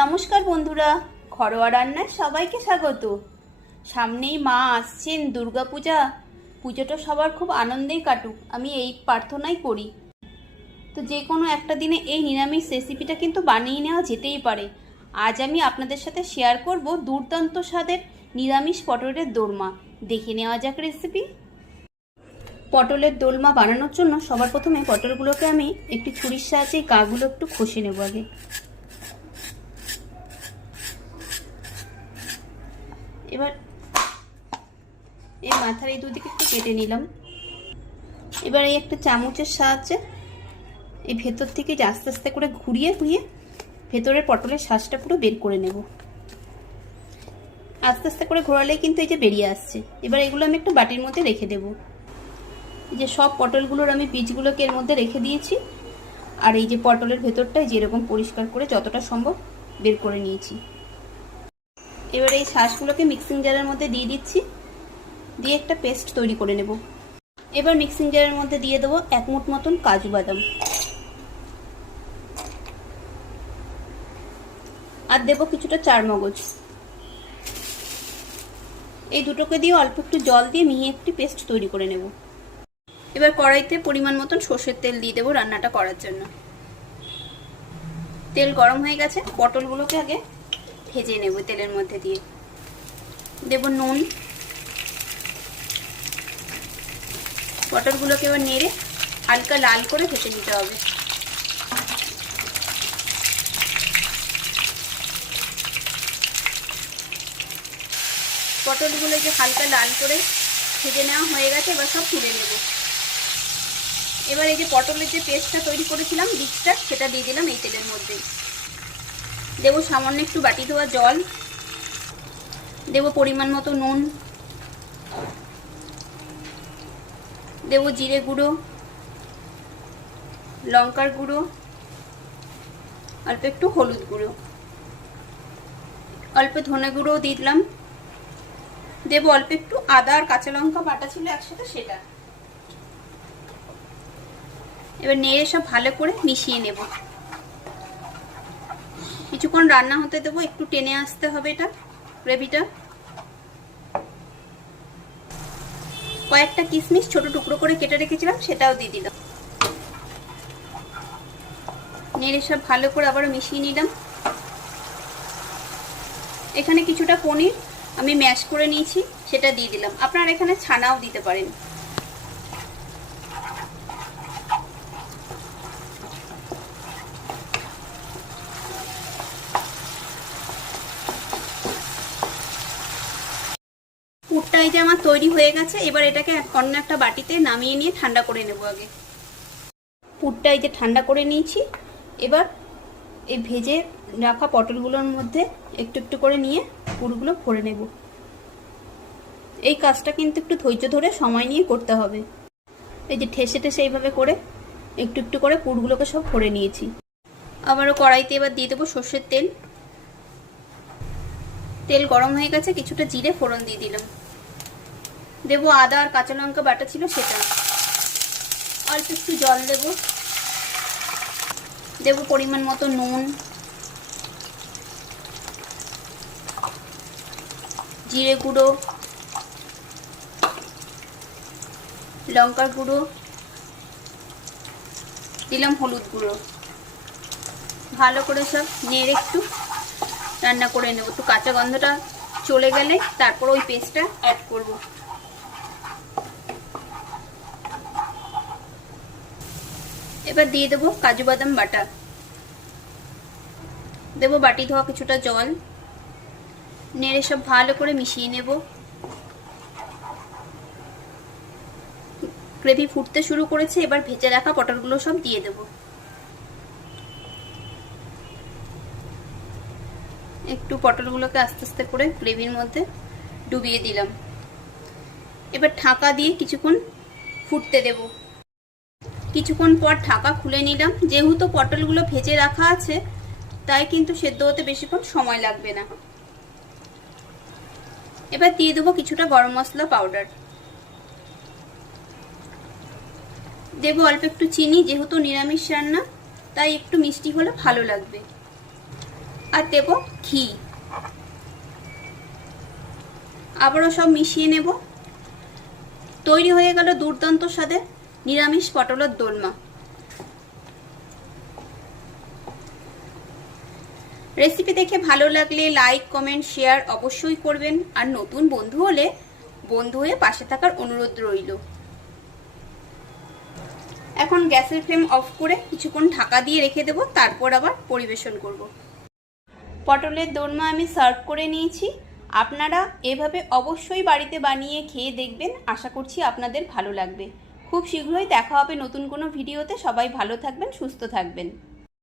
নমস্কার বন্ধুরা, ঘরোয়া রান্নায় সবাইকে স্বাগত। সামনেই মা আসছেন দুর্গাপূজা। পুজোটা সবার খুব আনন্দেই কাটুক, আমি এই প্রার্থনাই করি। তো যে কোনো একটা দিনে এই নিরামিষ রেসিপিটা কিন্তু বানিয়ে নেওয়া যেতেই পারে। আজ আমি আপনাদের সাথে শেয়ার করব দুর্দান্ত স্বাদের নিরামিষ পটলের দোরমা। দেখে নেওয়া যাক রেসিপি পটলের দোলমা বানানোর জন্য সবার প্রথমে পটলগুলোকে আমি একটি ছুরির সাহায্যে গাগুলো একটু খসে নেব আগে। এবার এই মাথার এই দুদিকে একটু কেটে নিলাম। এবার এই একটা চামচের সাহায্যে এই ভেতর থেকে যে আস্তে আস্তে করে ঘুরিয়ে ঘুরিয়ে ভেতরের পটলের শ্বাসটা পুরো বের করে নেব। আস্তে আস্তে করে ঘোরালেই কিন্তু এই যে বেরিয়ে আসছে। এবার এগুলো আমি একটু বাটির মধ্যে রেখে দেব। এই যে সব পটলগুলোর আমি বীজগুলোকে এর মধ্যে রেখে দিয়েছি। আর এই যে পটলের ভেতরটাই যেরকম পরিষ্কার করে যতটা সম্ভব বের করে নিয়েছি। এবার এই শ্বাসগুলোকে মিক্সিং জারের মধ্যে দিয়ে দিচ্ছি। দিয়ে একটা পেস্ট তৈরি করে নেব। এবার মিক্সিং জারের মধ্যে দিয়ে দেবো এক মুঠ মতন কাজু বাদাম। আর দেবো কিছুটা চার মগজ এই দুটোকে দিয়ে অল্প একটু জল দিয়ে মিহি একটি পেস্ট তৈরি করে নেব। এবার কড়াইতে পরিমাণ মতন সর্ষের তেল দিয়ে দেবো রান্নাটা করার জন্য। তেল গরম হয়ে গেছে, পটলগুলোকে আগে ভেজে নেব তেলের মধ্যে দিয়ে। দেব নুন। পটলগুলোকে এবার নেড়ে হালকা লাল করে ভেজে নিতে হবে। পটলগুলো যে হালকা লাল করে ভেজে নেওয়া হয়ে গেছে, এবার সব তুলে নেব। এবার এই যে পটলের যে পেস্টটা তৈরি করেছিলাম, বীজটা, সেটা দিয়ে দিলাম এই তেলের মধ্যে দেবো সামান্য একটু বাটি ধোয়া জল, দেবো পরিমাণ মতো নুন, দেবো জিরে গুঁড়ো, লঙ্কার গুঁড়ো, অল্প একটু হলুদ গুঁড়ো। অল্প ধনে গুঁড়োও দিয়ে দিলাম। দেবো অল্প একটু আদা আর কাঁচা লঙ্কা বাটা ছিল একসাথে সেটা। এবার নেড়ে সব ভালো করে মিশিয়ে নেব। কিছুক্ষণ রান্না হতে দেবো, একটু টেনে আসতে হবে এটা, গ্রেভিটা। কয়েকটা কিশমিশ ছোট টুকরো করে কেটে রেখেছিলাম, সেটাও দিয়ে দিলাম। নেড়ে সব ভালো করে আবারও মিশিয়ে নিলাম। এখানে কিছুটা পনির আমি ম্যাশ করে নিয়েছি, সেটা দিয়ে দিলাম। আপনারা এখানে ছানাও দিতে পারেন পুরটা এই যে আমার তৈরি হয়ে গেছে, এবার এটাকে অন্য একটা বাটিতে নামিয়ে নিয়ে ঠান্ডা করে নেব আগে। পুরটা এই যে ঠান্ডা করে নিয়েছি। এবার এই ভেজে রাখা পটলগুলোর মধ্যে একটু একটু করে নিয়ে পুরগুলো ভরে নেব। এই কাজটা কিন্তু একটু ধৈর্য ধরে সময় নিয়ে করতে হবে। এই যে ঠেসে ঠেসে এইভাবে করে একটু একটু করে পুরগুলোকে সব ভরে নিয়েছি। আবারও কড়াইতে এবার দিয়ে দেবো সর্ষের তেল। তেল গরম হয়ে গেছে, কিছুটা জিরে ফোড়ন দিয়ে দিলাম। দেবো আদা আর কাঁচা লঙ্কা বাটা ছিল সেটা। অল্প একটু জল দেব। দেব পরিমাণ মতো নুন। জিরে গুঁড়ো। লঙ্কার গুঁড়ো। দিলাম হলুদ গুঁড়ো। ভালো করে সব নেড়ে একটু রান্না করে নেব। একটু কাঁচা গন্ধটা চলে গেলে তারপর ওই পেস্টটা অ্যাড করব। এবার দিয়ে দেবো কাজু বাদাম বাটা। দেবো বাটি ধোয়া কিছুটা জল। নেড়ে সব ভালো করে মিশিয়ে নেব। গ্রেভি ফুটতে শুরু করেছে, এবার ভেজে রাখা পটলগুলো সব দিয়ে দেবো। একটু পটলগুলোকে আস্তে আস্তে করে গ্রেভির মধ্যে ডুবিয়ে দিলাম। এবার ঢাকা দিয়ে কিছুক্ষণ ফুটতে দেব। কিছুক্ষণ পর ঢাকা খুলে নিলাম। যেহেতু পটলগুলো ভেজে রাখা আছে, তাই কিন্তু সেদ্ধ হতে বেশিক্ষণ সময় লাগবে না। এবার দিয়ে দেবো কিছুটা গরম মশলা পাউডার। দেবো অল্প একটু চিনি, যেহেতু নিরামিষ রান্না, তাই একটু মিষ্টি হলে ভালো লাগবে। আর দেব ঘি। আবারও সব মিশিয়ে নেব। তৈরি হয়ে গেল দুর্দান্ত স্বাদের নিরামিষ পটলের দোলমা। রেসিপি দেখে ভালো লাগলে লাইক, কমেন্ট, শেয়ার অবশ্যই করবেন। আর নতুন বন্ধু হলে বন্ধু হয়ে পাশে থাকার অনুরোধ রইল। এখন গ্যাসের ফ্লেম অফ করে কিছুক্ষণ ঢাকা দিয়ে রেখে দেবো, তারপর আবার পরিবেশন করব। পটলের দোরমা আমি সার্ভ করে নিয়েছি। আপনারা এভাবে অবশ্যই বাড়িতে বানিয়ে খেয়ে দেখবেন। আশা করছি আপনাদের ভালো লাগবে। খুব শীঘ্রই দেখা হবে নতুন কোনো ভিডিওতে। সবাই ভালো থাকবেন সুস্থ থাকবেন।